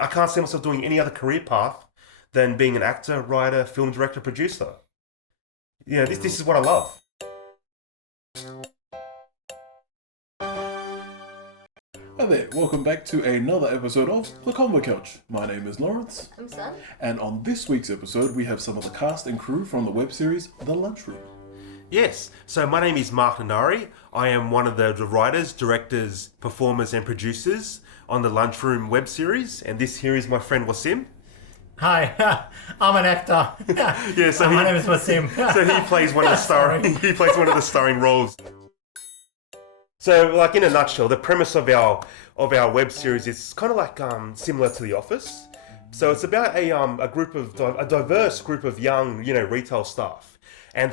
I can't see myself doing any other career path than being an actor, writer, film director, producer. This is what I love. Hi there, welcome back to another episode of The Convo Couch. My name is Lawrence. I'm Sun. And on this week's episode, we have some of the cast and crew from the web series The Lunchroom. Yes, so my name is Mark Nunnari. I am one of the writers, directors, performers and producers on the Lunchroom web series. And this here is my friend Wassim. Hi, I'm an actor. Yeah, so my name is Wassim. So he plays one of the starring roles. So, like in a nutshell, the premise of our web series is kind of like similar to The Office. So it's about a diverse group of young, retail staff, and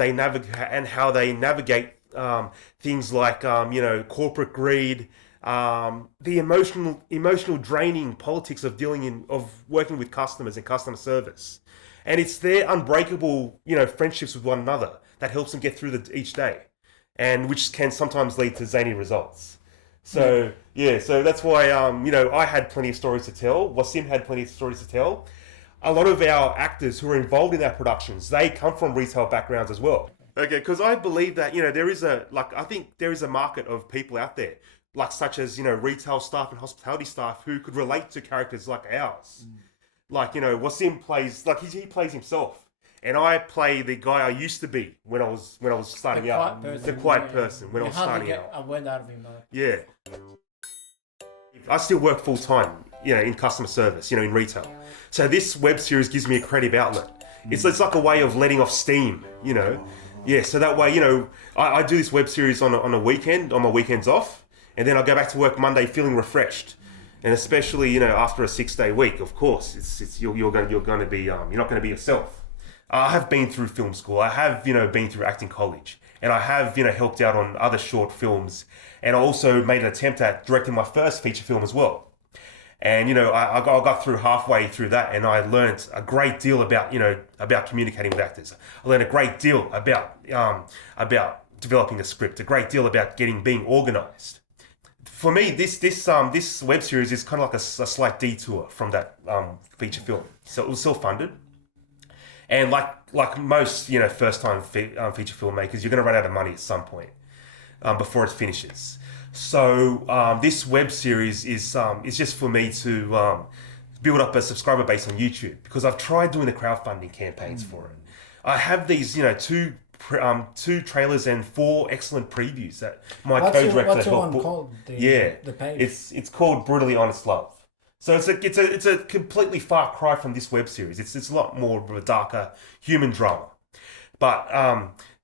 how they navigate things like corporate greed, the emotional draining politics of working with customers and customer service, and it's their unbreakable friendships with one another that helps them get through each day. And which can sometimes lead to zany results. So so that's why I had plenty of stories to tell. Wassim had plenty of stories to tell. A lot of our actors who are involved in our productions, they come from retail backgrounds as well. Okay, because I believe that I think there is a market of people out there, such as retail staff and hospitality staff who could relate to characters like ours. Wassim plays he plays himself. And I play the guy I used to be when I was starting out. The quiet person when I was starting out. A word out of him. Yeah. I still work full time, in customer service, in retail. So this web series gives me a creative outlet. It's like a way of letting off steam, Yeah, so that way, I do this web series on a weekend, on my weekends off, and then I go back to work Monday feeling refreshed. And especially, after a 6-day week, of course, you're not going to be yourself. I have been through film school. I have, been through acting college, and I have, helped out on other short films, and I also made an attempt at directing my first feature film as well. And I got through halfway through that, and I learned a great deal about communicating with actors. I learned a great deal about developing a script, a great deal about being organized. For me, this web series is kind of like a slight detour from that feature film. So it was self-funded. And like most first-time feature filmmakers, you're going to run out of money at some point before it finishes. So this web series is just for me to build up a subscriber base on YouTube, because I've tried doing the crowdfunding campaigns for it. I have these two trailers and 4 excellent previews that my co-director what's your one called? The page? It's called Brutally Honest Love. So it's a completely far cry from this web series. It's a lot more of a darker human drama. But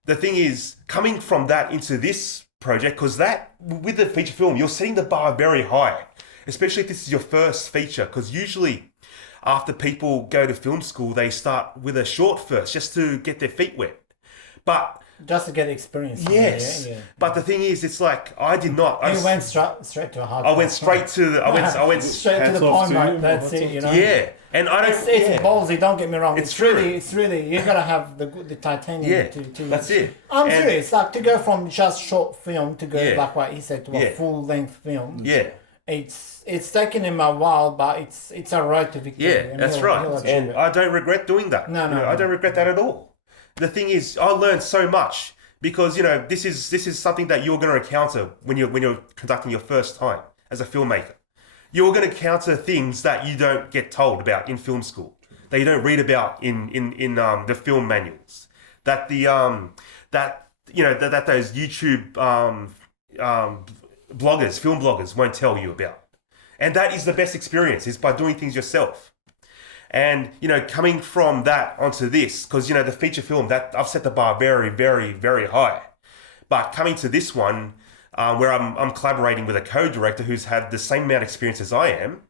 the thing is, coming from that into this project, because that with the feature film, you're setting the bar very high, especially if this is your first feature. Because usually, after people go to film school, they start with a short first, just to get their feet wet. But just to get experience. Yes, but the thing is, it's like I did not. You went straight to a hard. I went straight to the. I went straight to the point. Right? That's it. Yeah, and I don't. It's ballsy. Don't get me wrong. It's true. It's really you gotta have the titanium. Yeah, to that's it. I'm serious. Like to go from just short film to go like what he said to a full length film. Yeah. It's taken him a while, but it's a road to victory. Yeah, that's right. And I don't regret doing that. No, I don't regret that at all. The thing is, I learned so much because this is something that you're going to encounter when you're conducting your first time as a filmmaker. You're going to encounter things that you don't get told about in film school, that you don't read about in the film manuals, that that those YouTube film bloggers won't tell you about. And that is the best experience, is by doing things yourself. And, coming from that onto this, because, the feature film, that I've set the bar very, very, very high. But coming to this one, where I'm collaborating with a co-director who's had the same amount of experience as I am,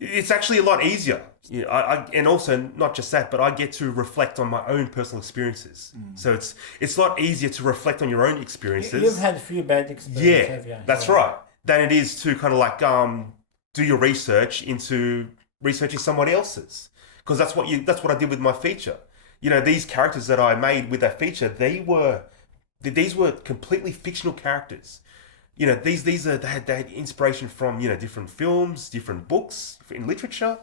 it's actually a lot easier. And also, not just that, but I get to reflect on my own personal experiences. So it's a lot easier to reflect on your own experiences. You've had a few bad experiences, have you? That's right. Than it is to kind of do your research into researching someone else's, because that's what I did with my feature. These characters that I made with that feature, these were completely fictional characters. They had inspiration from different films, different books in literature,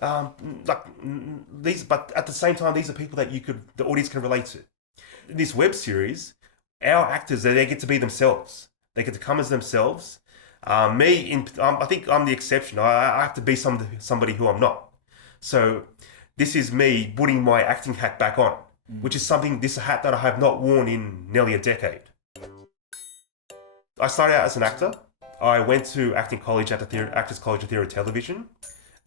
these, but at the same time, these are people that the audience can relate to. In this web series, our actors, they get to be themselves. They get to come as themselves. I think I'm the exception. I have to be somebody who I'm not. So this is me putting my acting hat back on, which is this hat that I have not worn in nearly a decade. I started out as an actor. I went to acting college at the Actors College of Theatre and Television.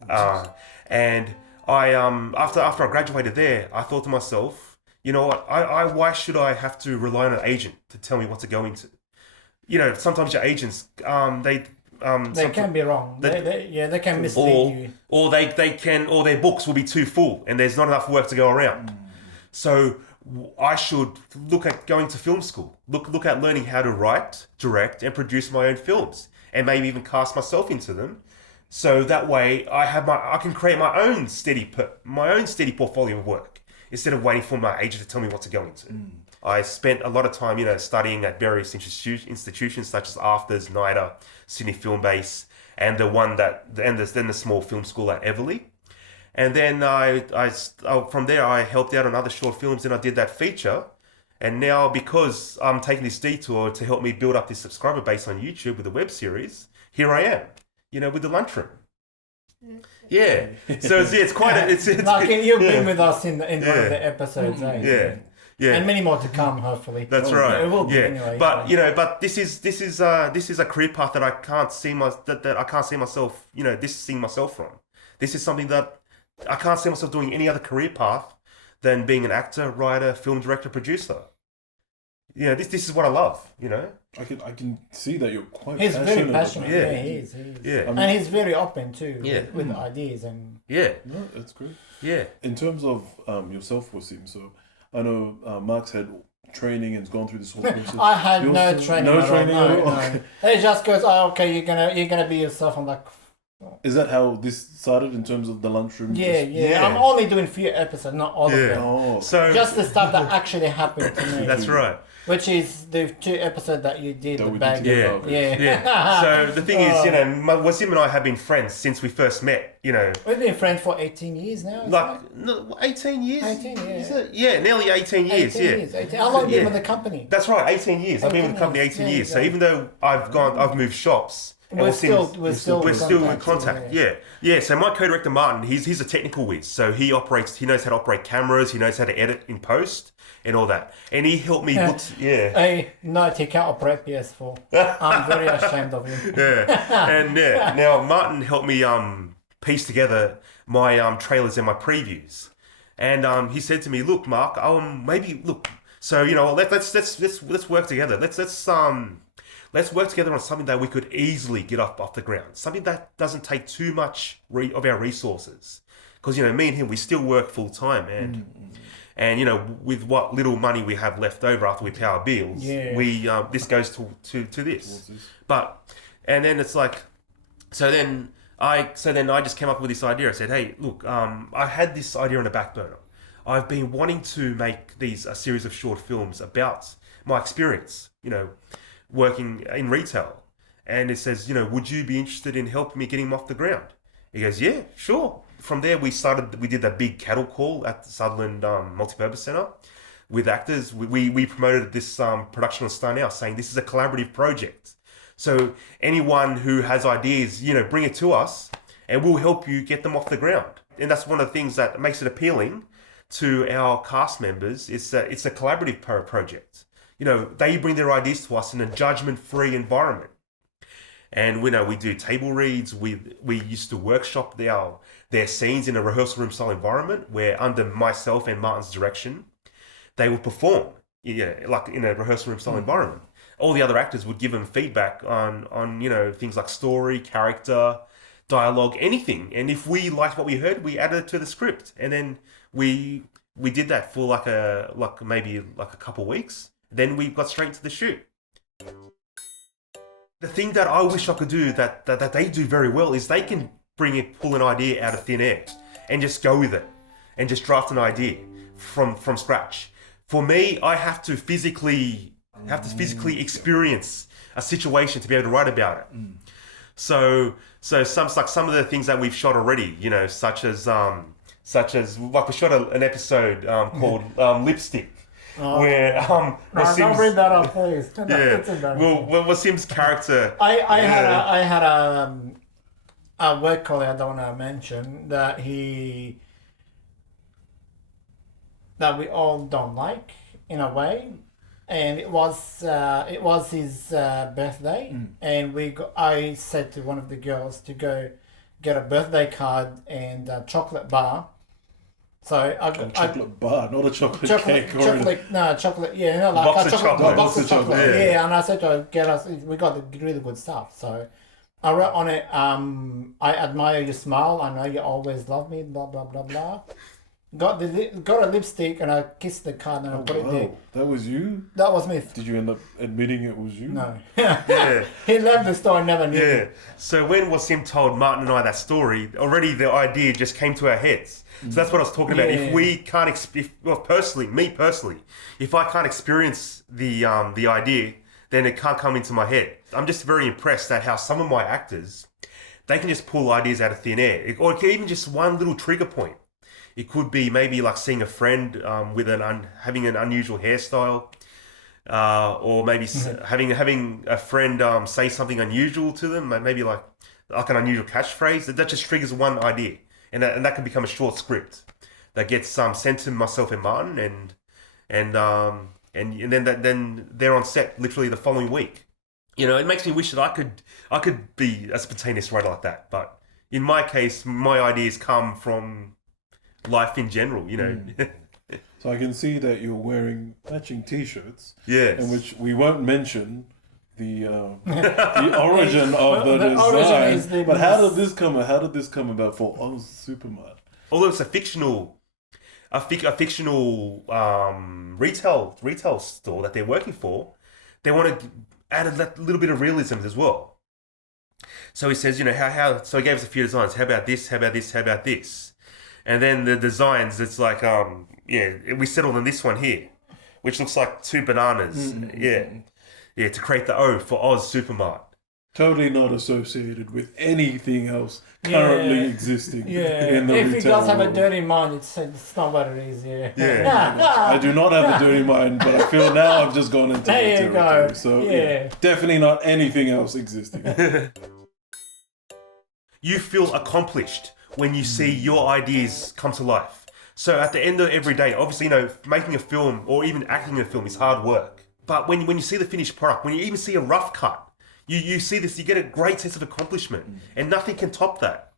And after I graduated there, I thought to myself, you know what, why should I have to rely on an agent to tell me what to go into? You know, sometimes your agents, they can be wrong. They can mislead you. Or their books will be too full and there's not enough work to go around. So I should look at going to film school. Look at learning how to write, direct, and produce my own films, and maybe even cast myself into them. So that way, I can create my own steady portfolio of work instead of waiting for my agent to tell me what to go into. I spent a lot of time, studying at various institutions such as AFTRS, NIDA, Sydney Film Base, and then the small film school at Everleigh. And then from there, I helped out on other short films, and I did that feature. And now, because I'm taking this detour to help me build up this subscriber base on YouTube with a web series, here I am, with the Lunchroom. Yeah. So it's quite it's you've been with us in one of the episodes, eh? Yeah. And many more to come, hopefully. That's right. It will be anyway. But but this is a career path that I can't see myself, seeing myself from. This is something that I can't see myself doing any other career path than being an actor, writer, film director, producer. This is what I love. I can see that you're quite. He's passionate. very passionate. Yeah. He is. Yeah. And he's very open too. Yeah. With ideas and. Yeah. No, that's great. Yeah. In terms of yourself, Wassim, so I know Mark's had training and has gone through this whole process. I had no training. No training at all. No. It just goes, okay, you're gonna be yourself. I'm like. Is that how this started in terms of the Lunchroom? Yeah. I'm only doing few episodes, not all of them. Oh. So just the stuff that actually happened to me. That's right. Which is the 2 episodes that you did. That we bag. did Yeah. So the thing is, Wassim and I have been friends since we first met. We've been friends for 18 years now. 18 years. 18 years. Is it? Yeah, nearly 18 years. 18. How long have you been with the company? That's right, 18 years. I've been with the company 18 years. So even though I've moved shops. We're still in contact. Yeah. So my co-director Martin, he's a technical whiz. So he knows how to operate cameras. He knows how to edit in post and all that. And he helped me. No, he can't operate PS4. I'm very ashamed of him. And now Martin helped me piece together my trailers and my previews. And he said to me, "Look, Mark, So let's work together. Let's work together on something that we could easily get off the ground. Something that doesn't take too much of our resources. Because, me and him, we still work full time. And with what little money we have left over after we pay our bills, this goes to this. And then it's like, so then I just came up with this idea. I said, hey, look, I had this idea on the back burner. I've been wanting to make a series of short films about my experience, working in retail. And it says, would you be interested in helping me getting them off the ground? He goes, yeah, sure. From there, we did that big cattle call at the Sutherland Multipurpose Centre with actors. We promoted this production on Star Now, saying this is a collaborative project. So anyone who has ideas, bring it to us and we'll help you get them off the ground. And that's one of the things that makes it appealing to our cast members. It's a collaborative project. They bring their ideas to us in a judgment-free environment. And we do table reads. We used to workshop their scenes in a rehearsal room style environment where under myself and Martin's direction, they would perform, like in a rehearsal room style environment. All the other actors would give them feedback on things like story, character, dialogue, anything. And if we liked what we heard, we added it to the script. And then we did that for maybe a couple of weeks. Then we got straight into the shoot. The thing that I wish I could do that they do very well is they can pull an idea out of thin air and just go with it and just draft an idea from scratch. For me, I have to physically experience a situation to be able to write about it. So So some of the things that we've shot already, you know, such as like we shot an episode called Lipstick. Where don't bring that up, please. Yeah. Well, Wassim's character. I had a work colleague I don't want to mention that we all don't like in a way, and it was his birthday, and I said to one of the girls to go get a birthday card and a chocolate bar. So I got a chocolate bar, not a chocolate cake. Chocolate. Yeah, you know, like box of chocolate. Box of chocolate. Yeah, and I said to her, we got the really good stuff. So I wrote on it, I admire your smile. I know you always love me. Blah blah blah blah. Got a lipstick and I kissed the card and I put it there. That was you? That was me. Did you end up admitting it was you? No. Yeah. He left the store and never knew. Yeah. So when Wassim told Martin and I that story, already the idea just came to our heads. So that's what I was talking about. If we can't, me personally, if I can't experience the idea, then it can't come into my head. I'm just very impressed at how some of my actors, they can just pull ideas out of thin air, or it can even just one little trigger point. It could be maybe like seeing a friend with having an unusual hairstyle, or maybe having a friend say something unusual to them, maybe like an unusual catchphrase. That just triggers one idea. And that can become a short script that gets sent to myself and Martin, and then they're on set literally the following week. You know, it makes me wish that I could be a spontaneous writer like that. But in my case, my ideas come from life in general. You know. So I can see that you're wearing matching T-shirts. Yes. In which we won't mention the origin of the design. But how did this come about for Oz Supermart? Although it's a fictional retail store that they're working for, they want to add a little bit of realism as well. So he says, you know, so he gave us a few designs. How about this? How about this? How about this? And then the designs, it's like, we settled on this one here, which looks like two bananas. Yeah, to create the O for Oz Supermart. Totally not associated with anything else currently existing in the retail If he does have a world. dirty mind, it's not what it is, I do not have a dirty mind, but I feel now I've just gone into there that you territory. go. So definitely not anything else existing. You feel accomplished when you see your ideas come to life. So at the end of every day, obviously, you know, making a film or even acting in a film is hard work. But when you see the finished product, when you even see a rough cut, you see this, you get a great sense of accomplishment, and nothing can top that.